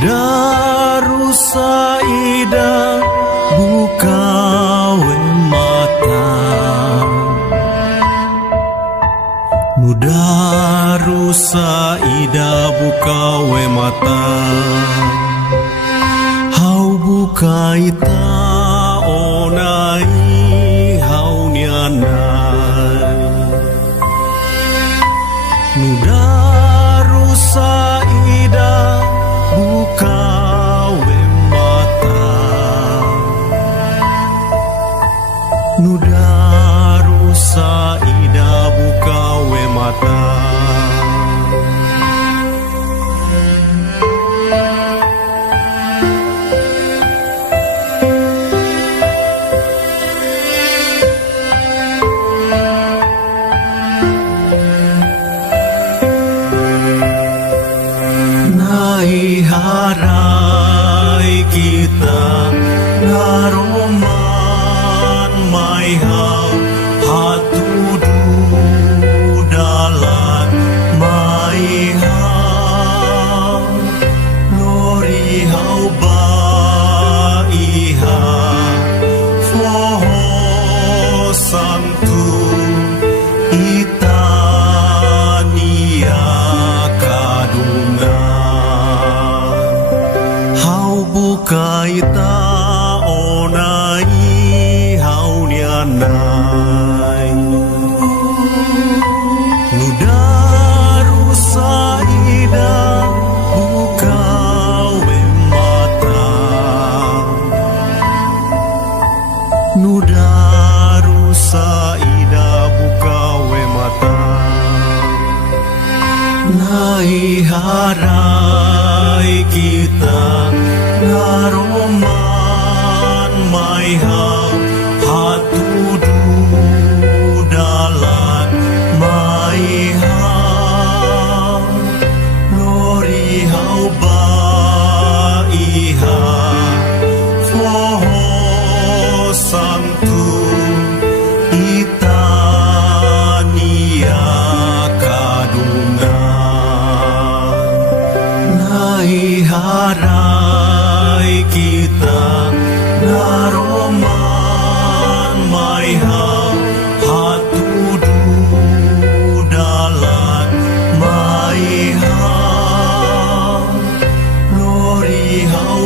Darussa ida buka we mata, Darussa ida buka we mata, hau buka ita onai hau nianai. Darussa ida buka we mata, Darussa ida buka we mata. Nai harai kita ngaroman mai hau hatudu dalan mai hau lori hau baiha foho santu itania kaduna. Buka ita onai hau nianai, Darussa ida buka we mata, Darussa ida buka we mata. Nai harai kita ngaroman mai hau hatudu dalan mai hau lori hau baiha foho santu itania kaduna. Nai harai kita ngaroman mai hau hatudu dalan mai hau lori hau